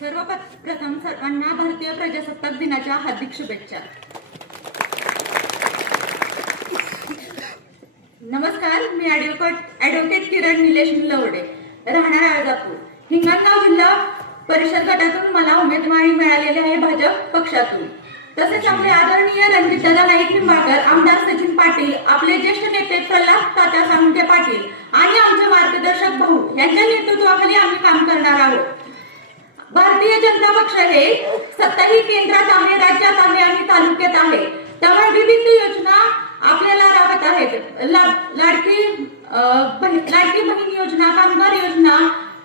सर्वप्रथम सर्वांना भारतीय प्रजासत्ताक दिनाच्या हार्दिक शुभेच्छा. नमस्कार मी ॲडव्होकेट ॲडव्होकेट किरण निलेश लवडे. राहणार आळजापूर. हिंगणगाव जिल्हा परिषद गटातून मला उमेदवारी मिळालेली आहे भाजप पक्षातून. तसेच आपले आदरणीय रणजितदादा नाईक निंबाळकर आमदार सचिन पाटील आपले ज्येष्ठ नेते प्रल्हाद तात्या सामंते पाटील आणि आमचे मार्गदर्शक भाऊ यांच्या नेतृत्वाखाली आम्ही काम करणार आहोत. भारतीय जनता पक्ष हे सत्ताही केंद्रात आहे राज्यात आहे आणि तालुक्यात आहे. त्यामुळे विविध योजना आपल्याला राबत आहेत. लाडकी लाडकी बहीण योजना कामगार योजना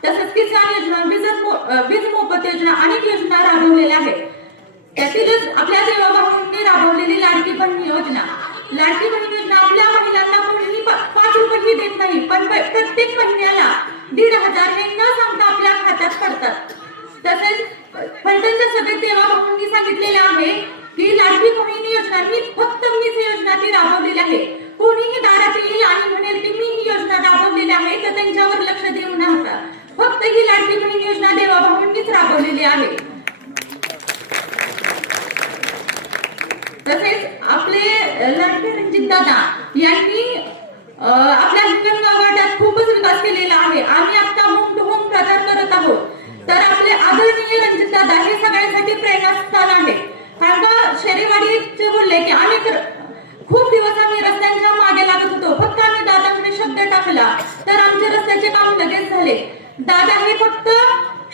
तसंच किसान योजना वीज वीज मोफत योजना अनेक योजना राबवलेल्या आहेत. त्यातीलच आपल्या देवाभाऊंनी राबवलेली लाडकी बहीण योजना. लाडकी बहीण योजना आपल्या महिलांना कोणीही पाच रुपये देत नाही पण प्रत्येक महिन्याला दीड हजार हे न सांगता आपल्या खात्यात पडतात. तसेच फलटणच्या सभेत देवाभाऊंनी सांगितलेले आहे की लाडकी बहिणी योजना मी फक्त मीच योजना ती राबवलेली आहे. कोणीही दारात येईल आणि म्हणेल की मी ही योजना राबवलेली आहे तर त्यांच्यावर लक्ष देऊ नका फक्त ही लाडकी बहीण योजना देवाभाऊंनीच राबवलेली आहे. तसेच आपले लाडके रणजित दादा यांनी अ, आपल्या हिंगणगाव गटात खूपच विकास केलेला आहे आम्ही आता होम टू होम प्रचार करत आहोत तर आपले आदरणीय हे सगळ्यांसाठी प्रेरणास्थान आहे. कारण का शेरेवाडीचे बोलले की आम्ही खूप दिवस आम्ही रस्त्यांच्या मागे लागत होतो. फक्त आम्ही दादांकडे शब्द टाकला तर आमचे रस्त्याचे काम लगेच झाले. दादा हे फक्त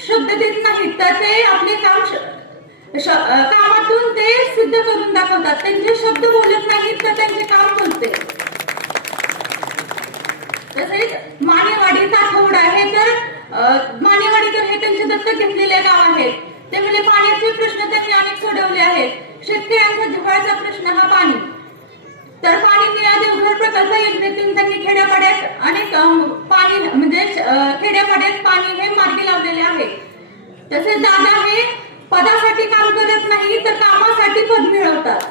शब्द देत नाहीत तर ते आपले काम कामातून ते सिद्ध करून दाखवतात. त्यांचे शब्द बोलत नाहीत तर त्यांचे काम बोलते. तसेच मानेवाडी ताठवडा हे तर मानेवाडी तर हे त्यांचे दत्तक घेतलेले गाव आहेत ते म्हणजे पाण्याचे प्रश्न त्यांनी अनेक सोडवले आहेत. शेतकऱ्यांचा जिव्हाळ्याचा प्रश्न हा पाणी. तर पाणी निळा देवघर प्रकल्प योजनेतून त्यांनी खेड्यापाड्यात अनेक पाणी म्हणजे खेड्यापाड्यात पाणी हे मार्गी लावलेले आहे. तसेच दादा हे पदासाठी काम करत नाही तर कामासाठी पद मिळवतात.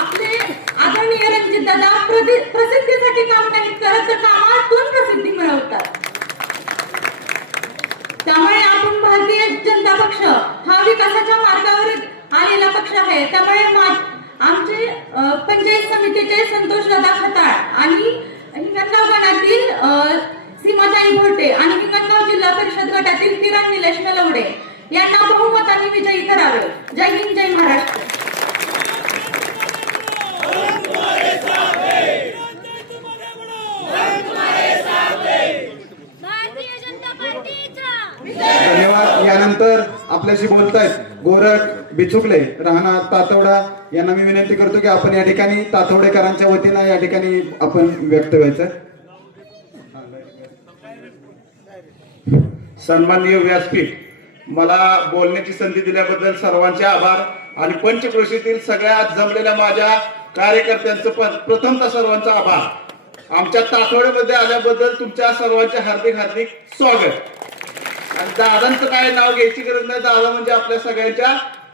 आपले आदरणीय रणजित दादा प्रसिद्धीसाठी काम नाही करत तर कामातून प्रसिद्धी मिळवतात. त्यामुळे आपण भारतीय जनता पक्ष हा विकासाच्या मार्गावर आलेला पक्ष आहे. त्यामुळे आमचे पंचायत समितीचे संतोष दादा खताळ आणि हिंगणगाव गणातील सीमाताई भोटे आणि हिंगणगाव जिल्हा परिषद गटातील किरण निलेश नलवडे यांना बहुमताने विजयी करावे जय हिंद जय महाराष्ट्र भारतीय जनता पार्टीचा धन्यवाद यानंतर आपल्याशी बोलतायत. गोरख बिचुकले राहणार तातवडा. यांना मी विनंती करतो की आपण या ठिकाणी तातवडेकरांच्या वतीनं या ठिकाणी आपण व्यक्त व्हायचं. सन्माननीय व्यासपीठ मला बोलण्याची संधी दिल्याबद्दल सर्वांचे आभार आणि पंचक्रोशीतील सगळ्या जमलेल्या माझ्या कार्यकर्त्यांचं पण प्रथमतः सर्वांचा आभार. आमच्या तातवड्यामध्ये आल्याबद्दल तुमच्या सर्वांचे हार्दिक हार्दिक स्वागत. आणि दादांचं काय नाव घ्यायची गरज नाही. दादा म्हणजे आपल्या सगळ्यांच्या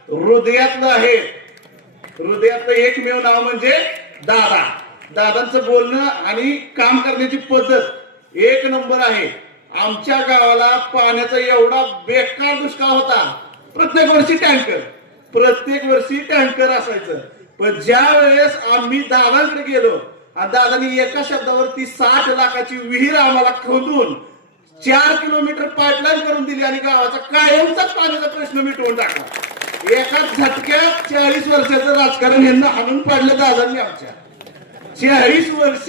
हृदयातलं आहे. हृदयातलं एकमेव नाव म्हणजे दादा. दादांचं बोलणं आणि काम करण्याची पद्धत एक नंबर आहे. आमच्या गावाला पाण्याचा एवढा बेकार दुष्काळ होता. प्रत्येक वर्षी टँकर प्रत्येक वर्षी टँकर असायचं. पण ज्या वेळेस आम्ही दादांकडे गेलो आणि दादांनी एका शब्दावर ती साठ लाखाची विहीर आम्हाला खोदून चार किलोमीटर पाईपलाईन करून दिली आणि गावाचा कायमचाच पाण्याचा प्रश्न मिटवून टाकला. एका झटक्यात चाळीस वर्षाचं राजकारण यांना हाणून पाडलं दादांनी आमच्या. चाळीस वर्ष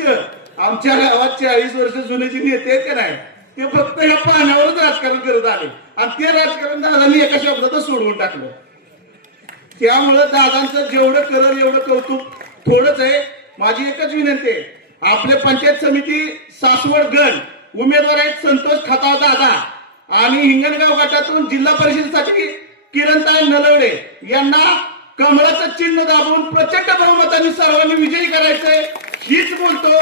आमच्या गावात चाळीस वर्ष जुने जे नेते ते नाही ते फक्त ह्या पाण्यावरच राजकारण करत आले. आणि ते राजकारण दादांनी एका शब्दातच सोडवून टाकलं. त्यामुळं दादांचं जेवढं करल एवढं कौतुक थोडंच आहे. माझी एकच विनंती आहे. आपले पंचायत समिती सासवड गण उमेदवार आहेत संतोष खताव दादा आणि हिंगणगाव गटातून जिल्हा परिषदेसाठी किरणताई नलवडे यांना कमळाचं चिन्ह दाबून प्रचंड बहुमताने सर्वांनी विजयी करायचंय हीच बोलतो.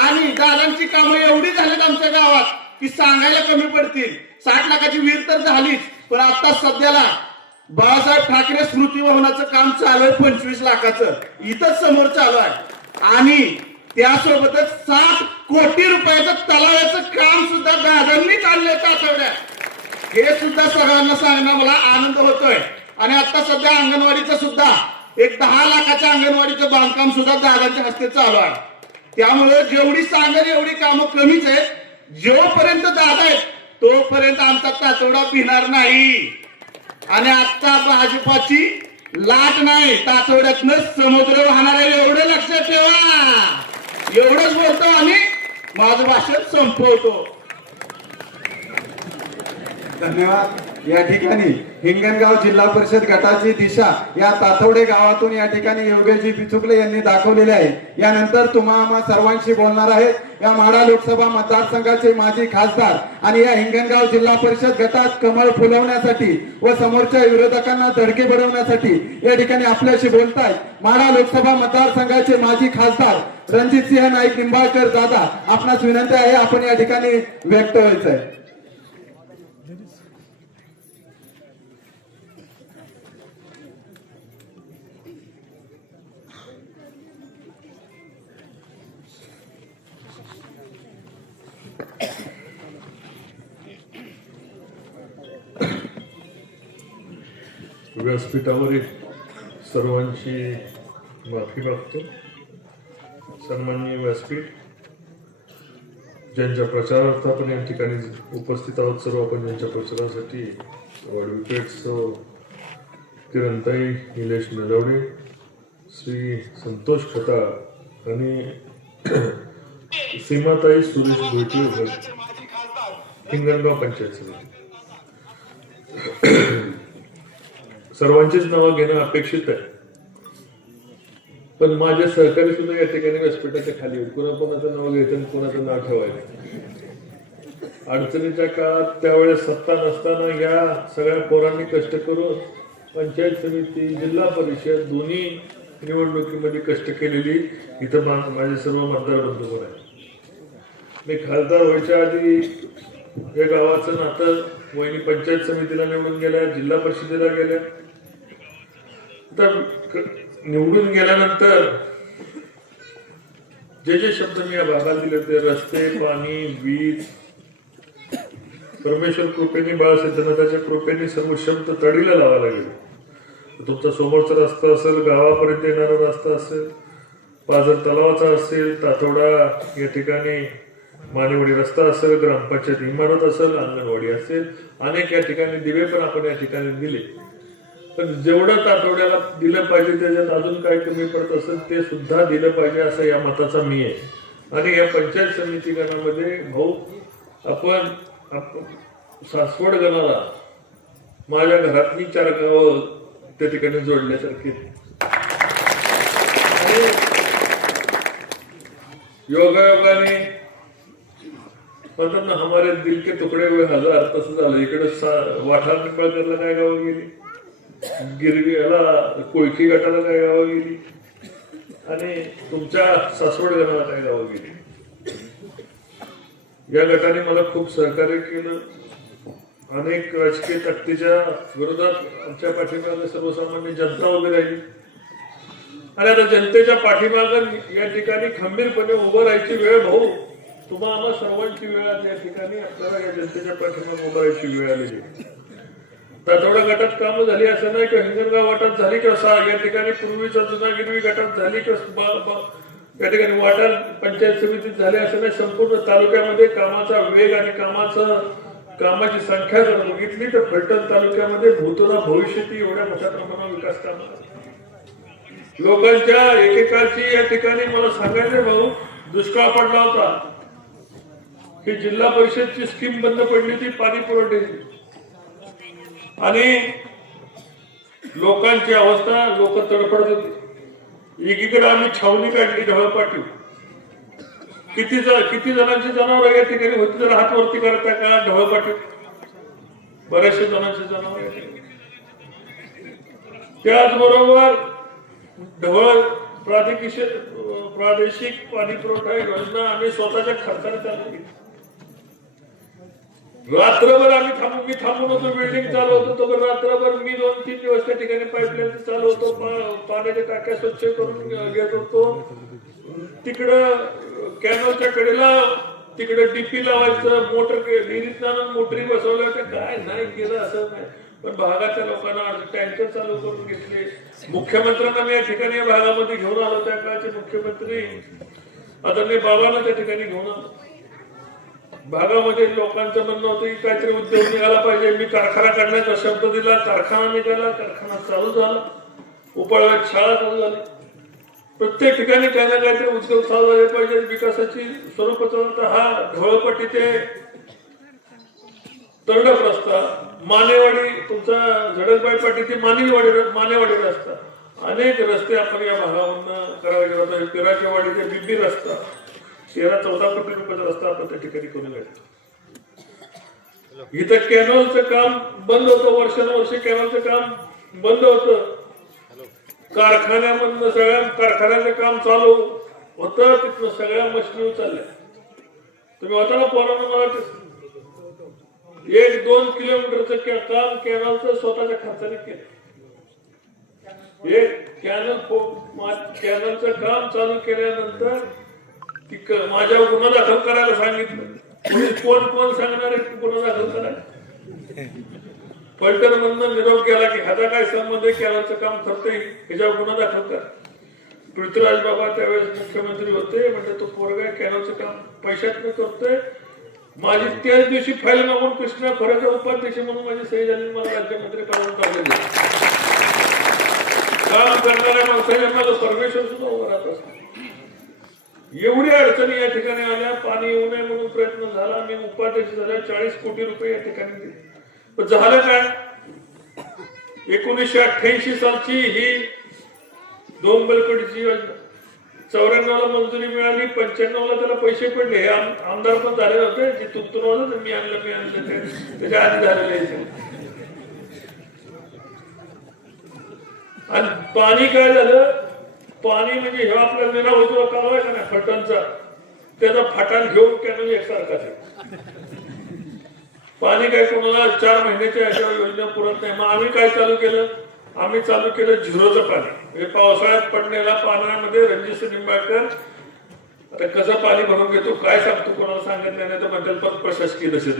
आणि दादांची कामं एवढी झालीत आमच्या गावात की सांगायला कमी पडतील. साठ लाखाची वीर तर झालीच पण आता सध्याला बाळासाहेब ठाकरे स्मृती भवनाचं काम चालू आहे पंचवीस लाखाचं. इथंच समोर चालू आहे. आणि त्यासोबतच सात कोटी रुपयाचं तलावाचं काम सुद्धा दादांनी चाललंय आठवड्यात. हे सुद्धा सगळ्यांना सांगणं मला आनंद होतोय. आणि आता सध्या अंगणवाडीचं सुद्धा एक दहा लाखाच्या अंगणवाडीचं बांधकाम सुद्धा दादांच्या हस्ते चालू आहे. त्यामुळे जेवढी सांगेल एवढी कामं कमीच आहेत. जोपर्यंत दादा आहेत तोपर्यंत आमचा तातोडा पिणार नाही. आणि आता भाजपाची लाट नाही तातोड्यातनं समुद्र वाहणार आहे एवढं लक्षात ठेवा. एवढंच बोलतो आणि माझं भाषण संपवतो. धन्यवाद. या ठिकाणी हिंगणगाव जिल्हा परिषद गटाची दिशा या तातवडे गावातून या ठिकाणी योगेशजी पिचुकले यांनी दाखवलेले आहे. यानंतर तुम्हा आम्हा सर्वांशी बोलणार आहेत. या म्हाडा लोकसभा मतदारसंघाचे माजी खासदार आणि या हिंगणगाव जिल्हा परिषद गटात कमळ फुलवण्यासाठी व समोरच्या विरोधकांना धडके बनवण्यासाठी या ठिकाणी आपल्याशी बोलतायत म्हाडा लोकसभा मतदारसंघाचे माजी खासदार रणजितसिंह नाईक निंबाळकर दादा आपणास विनंती आहे आपण या ठिकाणी व्यक्त व्हायचं व्यासपीठावरील सर्वांची माफी मागतो. सन्माननीय व्यासपीठ ज्यांच्या प्रचारार्थ आपण या ठिकाणी उपस्थित आहोत सर्व आपण ज्यांच्या प्रचारासाठी ॲडव्होकेट्स किरणताई निलेश नलवडे श्री संतोष खता आणि सीमाताई सुरेश भोईटे हिंगणगाव पंचायत समिती. सर्वांचीच नावं घेणं अपेक्षित आहे. पण माझे सहकारी सुद्धा या ठिकाणी व्यासपीठाच्या खाली आहेत. कोणाचं नाव घ्यायचं आणि कोणाचं नाव ठेवायचं? अडचणीच्या काळात त्यावेळेस सत्ता नसताना या सगळ्या पोरांनी कष्ट करून पंचायत समिती जिल्हा परिषद दोन्ही निवडणुकीमध्ये कष्ट केलेली इथं माझे सर्व मतदार बंधू पण मी खासदार व्हायच्या आधी या गावाचं नातं वहिनी पंचायत समितीला निवडून गेल्या जिल्हा परिषदेला गेल्या. तर निवडून गेल्यानंतर जे जे शब्द मी या भागात दिले ते रस्ते पाणी वीज परमेश्वर कृपेने बाळसिद्धनाथाच्या कृपेने सर्व शब्द तडीला लावायला गेले. तुमचा समोरचा रस्ता असेल गावापर्यंत येणारा रस्ता असेल पाझर तलावाचा असेल तातोडा या ठिकाणी मानेवाडी रस्ता असेल ग्रामपंचायत इमारत असेल अंगणवाडी असेल अनेक या ठिकाणी दिवे पण आपण या ठिकाणी दिले. पण जेवढं तातोड्याला दिलं पाहिजे त्याच्यात अजून काय कमी पडत असेल ते सुद्धा दिलं पाहिजे असं या मताचा मी आहे. आणि या पंचायत समिती गणामध्ये भाऊ आपण सासवड गणाला माझ्या घरातली चार गावं त्या ठिकाणी जोडल्यासारखी योगायोगाने म्हणतात ना हमारे दिल के तुकडे हुए हजार तसं झालं. इकडे सा- वाठार निंबाळकरला काय गावं गेली? गिरवी याला कोळकी गटाला काय गावं गेली. आणि तुमच्या सासवड गणाला काय गावं गेली. या गटाने मला खूप सहकार्य केलं. अनेक राजकीय ताकदीच्या विरोधात आमच्या पाठीमागे सर्वसामान्य जनता उभी राहिली. आणि आता जनतेच्या पाठीमागं या ठिकाणी खंबीरपणे उभं राहायची वेळ भाऊ तुम्हा आम्हा सर्वांची वेळ आली या ठिकाणी आपल्याला या जनतेच्या पाठीमागे उभं राहायची वेळ आलेली तातोडा गटात कामं झाली असं नाही किंवा हिंगणगाव वाटात झाली किंवा या ठिकाणी पूर्वीचा जुना गिरवी गटात झाली किंवा या ठिकाणी वाटा पंचायत समितीत झाले असं नाही. संपूर्ण तालुक्यामध्ये कामाचा वेग आणि कामाचा कामाची संख्या जर बघितली तर फलटण तालुक्यामध्ये भूतोला भविष्यती एवढ्या मोठ्या प्रमाणावर विकास कामा लोकांच्या एकेकाची या ठिकाणी मला सांगायचं भाऊ दुष्काळ पडला होता. ही जिल्हा परिषदची स्कीम बंद पडली होती पाणी पुरवठ्याची. आणि लोकांची अवस्था लोक तडफडत होती. एकीकडे आम्ही छावणी काढली ढवळ पाठीव. किती जण किती जणांची जनावर या ठिकाणी होती जर हात वरती करता का ढवळ पाठी बऱ्याचशा जणांची जनावर त्याचबरोबर ढवळ प्रादेशिक प्रादेशिक पाणी पुरवठा योजना आम्ही स्वतःच्या खर्चाने चालू केली. रात्रभर आम्ही थांबून मी थांबून होतो बिल्डिंग चालू होतो पण रात्रभर मी दोन तीन दिवस त्या ठिकाणी पाईपलाईन चालू होतो पाण्याच्या टाक्या स्वच्छ करून घेत होतो. तिकडं कॅनलच्या कडेला तिकडे डीपी लावायचं मोटर विहिरीत आणून मोटरी बसवल्या तर काय नाही केलं असं नाही. पण भागाच्या लोकांना टँकर चालू करून घेतले. मुख्यमंत्र्यांना मी या ठिकाणी या भागामध्ये घेऊन आलो त्या काळचे मुख्यमंत्री. आदरणीय बाबांना त्या ठिकाणी घेऊन आलो. भागामध्ये लोकांचं म्हणणं होतं की काहीतरी उद्योग निघाला पाहिजे. मी कारखाना काढण्याचा शब्द दिला कारखाना निघाला कारखाना चालू झाला. उपाळव्यात शाळा चालू झाली. प्रत्येक ठिकाणी काही ना काहीतरी उद्योग चालू झाले पाहिजे. विकासाची स्वरूपाचा हा ढवळपट्टी ते तरडप रस्ता मानेवाडी तुमचा झडकबाई पाटी ते मानेवाडी मानेवाडी रस्ता. अनेक रस्ते आपण या भागावरून करावे लागतात. पिराच्या ते बिब्बी रस्ता. तेरा चौदा कोटी रुपयाचा रस्ता आपण त्या ठिकाणी करून घ्यायचा इथं कॅनॉलचं काम बंद होतं वर्षानुवर्षे कॅनॉलचं काम बंद होतं. कारखान्यामधनं सगळ्या कारखान्याचं काम चालू होतं तिथनं सगळ्या मशिनी चालल्या तुम्ही होता ना पोरांना मला एक दोन किलोमीटरचं काम कॅनलचं स्वतःच्या खर्चाने केलं. एक कॅनल कॅनलचं काम चालू केल्यानंतर क- माझ्यावर गुन्हा दाखल करायला सांगितलं. म्हणजे कोण कोण सांगणार आहे की गुन्हा दाखल करायला? पलटण मधनं निरोप केला की ह्याचा काय संबंध आहे? काम करतोय. ह्याच्यावर गुन्हा दाखल कर. पृथ्वीराज बाबा त्यावेळेस मुख्यमंत्री होते. म्हणजे तो पोरगा कॅनलचं काम. पैशात करतोय. माझी त्याच दिवशी फाईल मागून कृष्णा खोऱ्याचा उपाध्यक्ष म्हणून माझी सही झाली मला राज्यमंत्री पदावर काढले काम करणाऱ्या माणसाच्या माझं परमेश्वर सुद्धा उभं राहत असतो. एवढी अडचणी या ठिकाणी आल्या पाणी येऊ नये म्हणून प्रयत्न झाला मी उपाध्यक्ष झाल्या चाळीस कोटी रुपये या ठिकाणी दिले. पण झालं काय? एकोणीसशे अठ्ठ्याऐंशी सालची ही दोन बलकडीची योजना. चौऱ्याण्णवला मंजुरी मिळाली पंच्याण्णवला त्याला पैसे पडले. हे आमदार पण झाले होते जे तुमतून होतं मी आणलं मी आणलं ते त्याच्या आधी झालेले आहे आणि पाणी काय झालं? पाणी म्हणजे हे आपला निरा उजवा कालवा ना का त्याचा फाटाण घेऊन कॅनल म्हणजे एकसारखाच पाणी काय कोणाला चार महिन्याच्या अशा योजना पुरत नाही. मग आम्ही काय चालू केलं? आम्ही चालू केलं झिरोचं पाणी. म्हणजे पावसाळ्यात पडलेल्या पाण्यामध्ये रणजित निंबाळकर आता कसं पाणी भरून घेतो काय सांगतो कोणाला सांगितलं नाही तर म्हणतात पण प्रशासकीय दशेत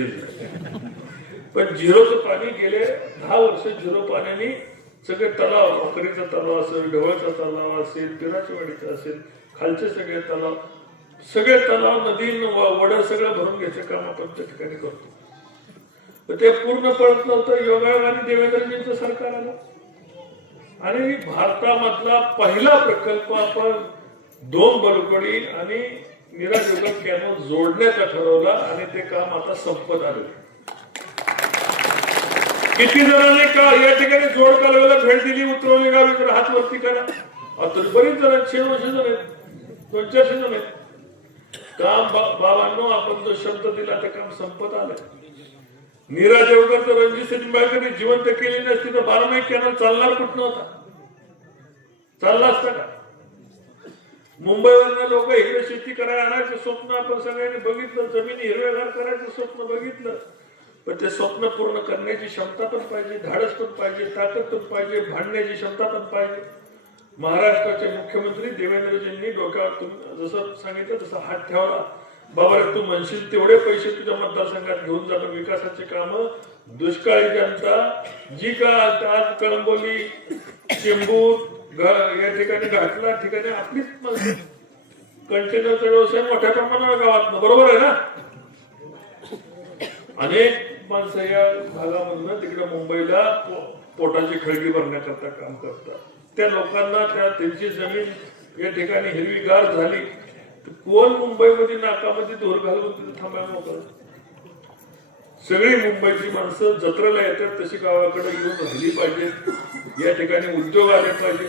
पण झिरोचं पाणी गेले दहा वर्ष झिरो पाण्याने सगळे तलाव अकरीचा तलाव असेल ढवळचा तलाव असेल पिराचीवाडीचा असेल खालचे सगळे तलाव सगळे तलाव नदी वड सगळं भरून घ्यायचं काम आपण त्या ठिकाणी करतो. तर ते पूर्ण पडत नव्हतं योगायोगाने देवेंद्रजींचं सरकार आलं. आणि भारतामधला पहिला प्रकल्प आपण दोन बलुकडी आणि निराजोगत कॅनो जोडण्याचा ठरवला आणि ते काम आता संपत आलं किती जणांनी का या ठिकाणी जोड कालव्याला भेट दिली उतरवली गावी तर हात वरती करा. आता बरीच जण आहेत, शे जण आहेत दोन चारशे जण आहेत. काम बाबांनो आपण जो शब्द दिला ते काम संपत आलं. नीरा देवकर तर रणजित निंबाळकरने जिवंत केली नसती तर बारामाही कॅनल चालणार कुठं होता चालला असता का? मुंबईवरनं लोक हिरवे शेती करायला आणायचं स्वप्न आपण सगळ्यांनी बघितलं जमिनी हिरवेगार करायचं स्वप्न बघितलं. पण ते स्वप्न पूर्ण करण्याची क्षमता पण पाहिजे धाडस पण पाहिजे ताकद पण पाहिजे भांडण्याची क्षमता पण पाहिजे. महाराष्ट्राचे मुख्यमंत्री देवेंद्रजींनी डोक्यावर तुम्ही जसं सांगितलं तसं हात ठेवला बाबा रे, तू म्हणशील तेवढे पैसे तुझ्या मतदारसंघात घेऊन जातो विकासाची कामं दुष्काळी जनता जी का आज कळंबोली चेंबूर या ठिकाणी घाटला ठिकाणी आपलीच कंटेनरचा व्यवसाय मोठ्या प्रमाणावर गावात बरोबर आहे ना? अनेक माणसं या भागामधनं तिकडे मुंबईला पोटाची खळगी भरण्याकरता काम करतात. त्या लोकांना त्या त्यांची जमीन या ठिकाणी हिरवीगार झाली कोण मुंबईमध्ये नाकामध्ये धोर घालून तिथे थांबायला मोकळं सगळी मुंबईची माणसं जत्रेला येतात तशी गावाकडे येऊन राहिली पाहिजे या ठिकाणी उद्योग आले पाहिजे.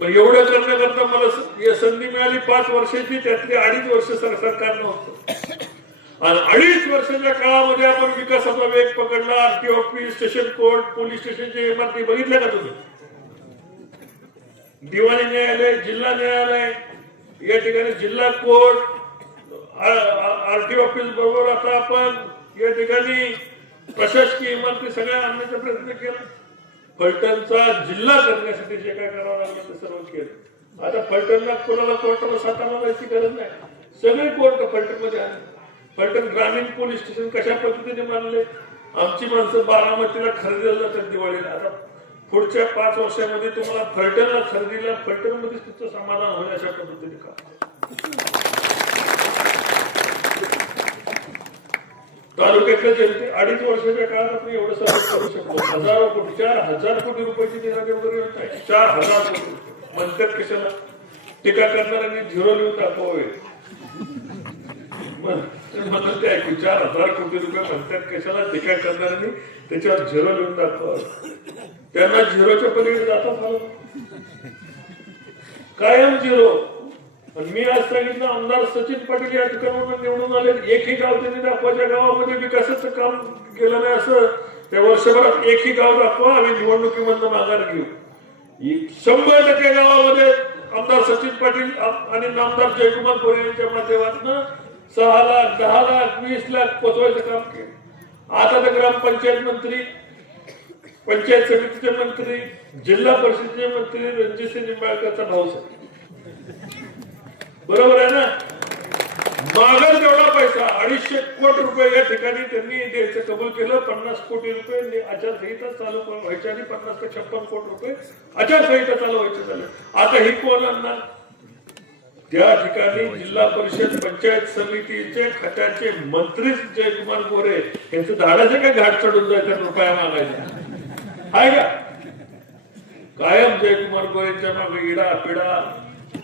पण एवढं करण्याकरता मला या संधी मिळाली पाच वर्षाची त्यातली अडीच वर्ष सरकार नव्हतं. आणि अडीच वर्षाच्या काळामध्ये आपण विकासाचा वेग पकडला. RT office station court police स्टेशनची इमारती बघितल्या का तुम्ही? दिवाणी न्यायालय जिल्हा न्यायालय या ठिकाणी जिल्हा कोर्ट आरटी ऑफिस बरोबर आता आपण या ठिकाणी प्रशासकीय इमारती सगळ्या आणण्याचा प्रयत्न केला. फलटणचा जिल्हा करण्यासाठी जे काय करावं लागलं ते सर्व केलं. आता फलटणला कोणाला कोर्टाला सातारा जायची गरज नाही. सगळे कोर्ट फलटणमध्ये आले फलटण ग्रामीण पोलीस स्टेशन कशा पद्धतीने मानले? आमची माणसं बारामतीला खरेदीला जातात दिवाळीला. आता पुढच्या पाच वर्षामध्ये तुम्हाला फलटणला खरेदीला फलटणमध्ये तुमचं समाधान होईल अशा पद्धतीने का? तालुक्यातल्या जनते अडीच वर्षाच्या काळात आपण एवढं सर्व करू शकतो हजारो कोटी चार हजार कोटी रुपयाची निराधी वगैरे होत आहे. चार हजार कोटी म्हणतात कशाला? टीका करणाऱ्यांनी झिरो लिहून दाखवावे. म्हण- म्हणून ते ऐकू चार हजार कोटी रुपये म्हणतात. कशाला टीका करणार मी? त्याच्यावर झिरो लिहून दाखवा. त्यांना झिरोच्या पलीकडे जातात मला कायम झिरो. पण मी आज सांगितलं आमदार सचिन पाटील या ठिकाणावर निवडून आले. एकही गाव त्यांनी दाखवायच्या गावामध्ये विकासाचं काम केलं नाही असं. त्या वर्षभरात एकही गाव दाखवा आम्ही निवडणुकीमधनं माघार घेऊ. शंभर टक्के गावामध्ये आमदार सचिन पाटील आणि नामदार जयकुमार गोरे यांच्या माध्यमातून सहा लाख दहा लाख वीस लाख पोचवायचं काम केलं. आता तर ग्रामपंचायत मंत्री पंचायत समितीचे मंत्री जिल्हा परिषदेचे मंत्री रणजितसिंह निंबाळकरचा भाऊ बरोबर आहे ना? मागल तेवढा पैसा अडीचशे कोटी रुपये या ठिकाणी त्यांनी द्यायचं कबूल केलं पन्नास कोटी रुपये आचारसंहिता चालू व्हायच्या आणि पन्नास ते छप्पन कोटी रुपये आचारसंहिता चालू व्हायचं झालं. आता ही कोण आणणार? त्या ठिकाणी जिल्हा परिषद पंचायत समितीचे खात्याचे मंत्रीच जयकुमार गोरे यांचं धाडाचे काय घाट चढून जायचं रुपया मागायचा? आहे का? कायम जयकुमार गोरेच्या मागे इडा पिडा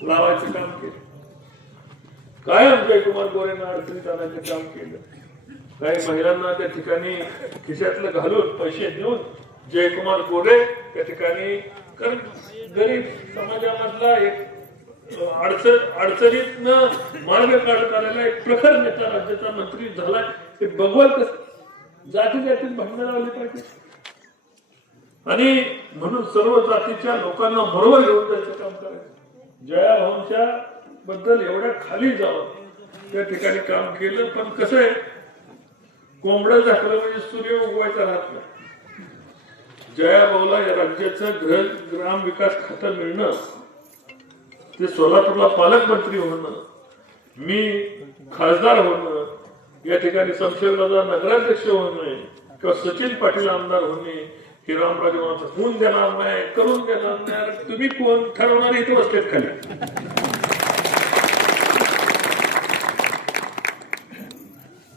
लावायचं काम केलं. कायम जयकुमार गोरेनं अडचणीत आणायचं काम केलं. काही महिलांना त्या ठिकाणी खिशातलं घालून पैसे देऊन जयकुमार गोरे त्या ठिकाणी कारण गरीब समाजामधला एक अडचण अडचणीतनं मार्ग काढत आलेला एक प्रखर नेता राज्याचा मंत्री झालाय. ते बघवाल कसं जाती जातीत भांडणं लावली पाहिजे. आणि म्हणून सर्व जातीच्या लोकांना बरोबर घेऊन जायचं काम करायचं. जया भाऊंच्या बद्दल एवढ्या खाली जावं त्या ठिकाणी काम केलं पण कसं आहे कोंबडं झाकलं म्हणजे सूर्य उगवायचा राहत नाही. जया भाऊला या राज्याचं गृह ग्राम विकास खातं मिळणं ते सोलापूरला पालकमंत्री होणं मी खासदार होणं या ठिकाणी शमशेरदादा नगराध्यक्ष होणे किंवा सचिन पाटील आमदार होणे हे रामराजे मला होऊन देणार नाही करून देणार नाही तुम्ही कोण ठरवणार इथे बसलेत खाली.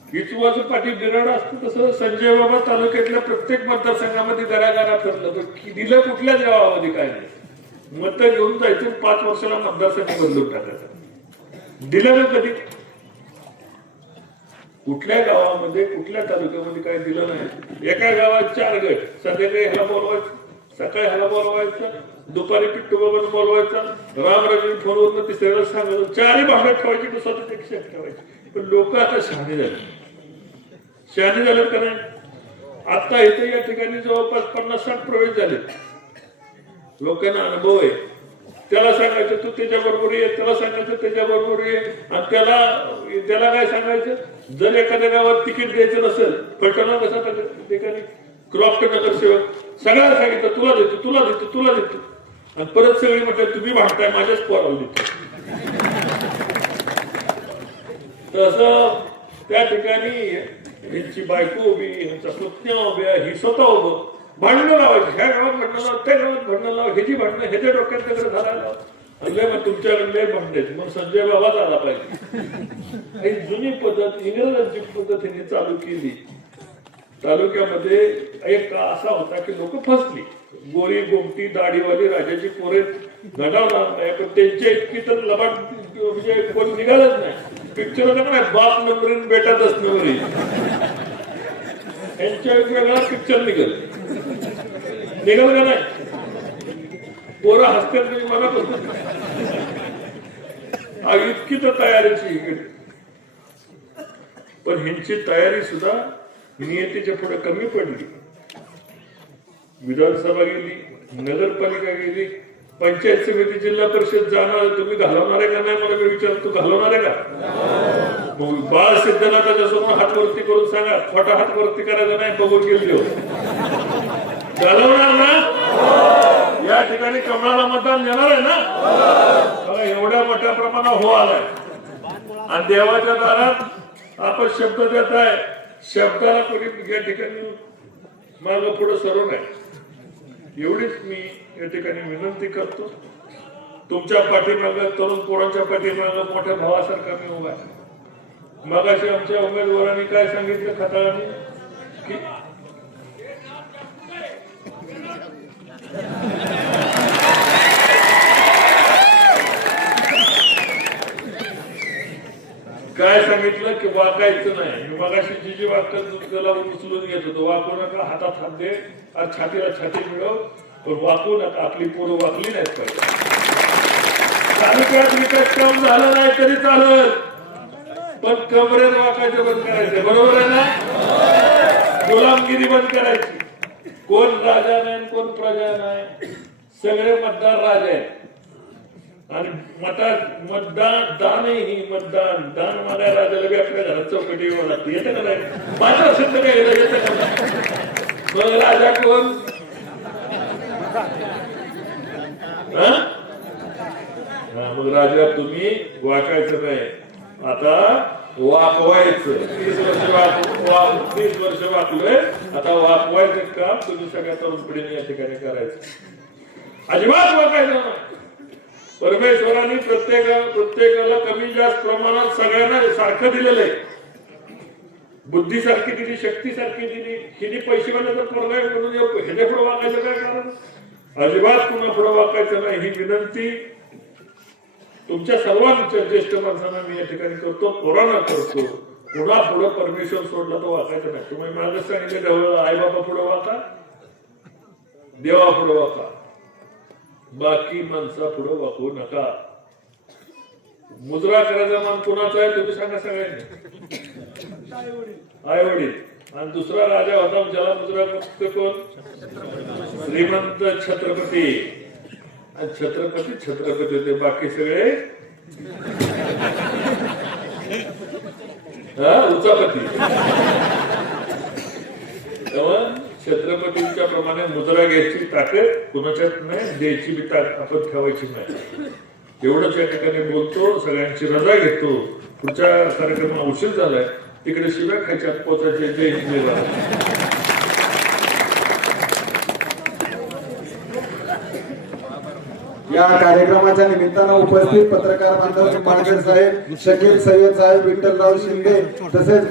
हिचवाचं पाठी बिराड असतं तसं संजय बाबा तालुक्यातल्या प्रत्येक मतदारसंघामध्ये घराघरा फिरलं तर दिलं कुठल्या जवाबामध्ये काय नाही. मत घेऊन जायचं पाच वर्षाला मतदारसंघ बदलून टाकायचा. दिलं ना कधी. कुठल्या गावामध्ये कुठल्या तालुक्यामध्ये काय दिलं नाही. एका गावात चार गट. संध्याकाळी ह्याला बोलवायचं सकाळी ह्याला बोलवायचं दुपारी पिट्टू बाबांना बोलवायचं रामराजे फोनवरनं तिसऱ्याला सांगायचं चारही भांडत ठेवायची तो स्वतः ठेवायची पण लोक आता शहाणे झाले. शहाणे झाले का नाही? आता इथे या ठिकाणी जवळपास पन्नास साठ प्रवेश झाले. लोकांना अनुभव आहे. त्याला सांगायचं तू त्याच्या बरोबर ये त्याला सांगायचं त्याच्या बरोबर ये. आणि त्याला त्याला काय सांगायचं? जर एखाद्या गावात तिकीट द्यायचं नसेल फलटणा कसा ठिकाणी क्रॉफ्ट नगरसेवक सगळ्याला सांगितलं तुला देतो तुला देतो तुला देतो. आणि परत सगळी म्हटलं तुम्ही भांडताय माझ्याच पोराला देतो. तसं त्या ठिकाणी यांची बायको उभी यांचा पुतण्या उभ्या ही स्वतः उभं. भांडणं लावायची. ह्या गावात भांडणं लाव त्या गावात भांडणं लाव. ह्याची भांडणं ह्याच्या डोक्यात त्याकडे घालायला मग तुमच्याकडे भांडायचे मग संजय बाबाच आला पाहिजे. जुनी पद्धत इंग्रजांची पद्धत यांनी चालू केली. तालुक्यामध्ये एक असा होता की लोक फसली. गोरी गोमटी दाढीवाली राजाची पोरे घडावणार नाही पण त्यांच्या इतकी तर लबाट म्हणजे कोण निघालच नाही. पिक्चर होता ना बाप नंबरीन बेटा दस नंबरी यांच्या वेगळा पिक्चर निघाले. निघालं का नाही? पोरं हसतात म्हणजे मनापासून इतकी तर तयारीची इकडे. पण ह्यांची तयारी सुद्धा नियतीच्या पुढे कमी पडली. विधानसभा गेली नगरपालिका गेली पंचायत समिती जिल्हा परिषद जाणार तुम्ही घालवणार आहे का नाही? मला मी विचार तू घालवणार आहे का? मग बाळ सिद्धनाथाच्या समोर हात वरती करून सांगा खोटा हात वरती करायचा नाही बघून गेलो घालवणार ना? या ठिकाणी कमळाला मतदान देणार आहे ना? बघा एवढ्या मोठ्या प्रमाणात हो आलाय. आणि देवाच्या दारात आपण शब्द देत आहे. शब्दाला कोणी या ठिकाणी माग पुढे सरू नये. एवढीच मी या ठिकाणी विनंती करतो. तुमच्या पाठीमाग तरुण पोरांच्या पाठीमाग मोठ्या भावासारखा मी उभा आहे. मगाशी आमच्या उमेदवारांनी काय सांगितलं खताळाने? की काय सांगितलं की वाकायचं नाही. मी मगाशी जी जी वाकत त्याला उचलून घेत होतो वाकू नका हातात हात दे छातीला छाती मिळव पण वाकू नका आपली पोरं वाकली नाहीत पाहिजे तालुक्यात विकास काम झालं नाही तरी चालत पण कमरेत वाकायचं बंद करायचं. बरोबर आहे ना? गुलामगिरी बंद करायची. कोण राजा नाही कोण प्रजा नाही. सगळे मतदार राजा आहेत. आणि मता मतदान दानही मतदान. दान मागाय राजाला बी आपल्या घरात चौकटी येऊ लागते. का नाही? माझं असेल तर काय येतं? का मग राजा कोण? मग राजा तुम्ही वाकायचं नाही. आता वाकवायचं तीस वर्ष वाक तीस वर्ष वाकलोय आता वाकवायचं काम तुम्ही सगळ्या तरुण पिढीने या ठिकाणी करायचं. अजिबात वाकायचं परमेश्वरांनी परमेश्वराने प्रत्येका प्रत्येकाला कमी जास्त प्रमाणात सगळ्यांना सारखं दिलेलं आहे. बुद्धी सारखी दिली शक्ती सारखी दिली. हिने पैसे तर पोरगा ह्याच्या पुढे वागायचं काय कारण? अजिबात पुन्हा पुढे वाकायचं नाही. ही विनंती तुमच्या सर्वांच्या ज्येष्ठ माणसांना मी या ठिकाणी करतो पोरांना करतो. पुन्हा पुढं परमेश्वर सोडला तर वाचायचं नाही. तुम्ही मागे सांगितलं आई बाबा पुढे वाचा. देवा पुढे वाचा. बाकी माणसा पुढे वाकवू नका. मुद्रा करायचा मान कोणाचा आहे तुम्ही सांगा सगळ्यांनी. आई वडील आणि दुसरा राजा होता ज्याला मुद्रा कोण? श्रीमंत छत्रपती. आणि छत्रपती छत्रपती होते बाकी सगळे? हा उचापती. तेव्हा छत्रपतींच्या प्रमाणे मुद्रा घ्यायची ताकद कुणाच्यात नाही द्यायची बी ताकद आपण ठेवायची नाही. एवढंच या ठिकाणी बोलतो सगळ्यांची रजा घेतो. पुढच्या कार्यक्रमाला उशीर झालाय. तिकडे शिव्या खायच्या पोचायचे जय हिंद जय भारत. या कार्यक्रमाच्या निमित्तानं उपस्थित पत्रकार बांधव निंबाळकर साहेब शकील सय्यद साहेब विठ्ठलराव शिंदे तसेच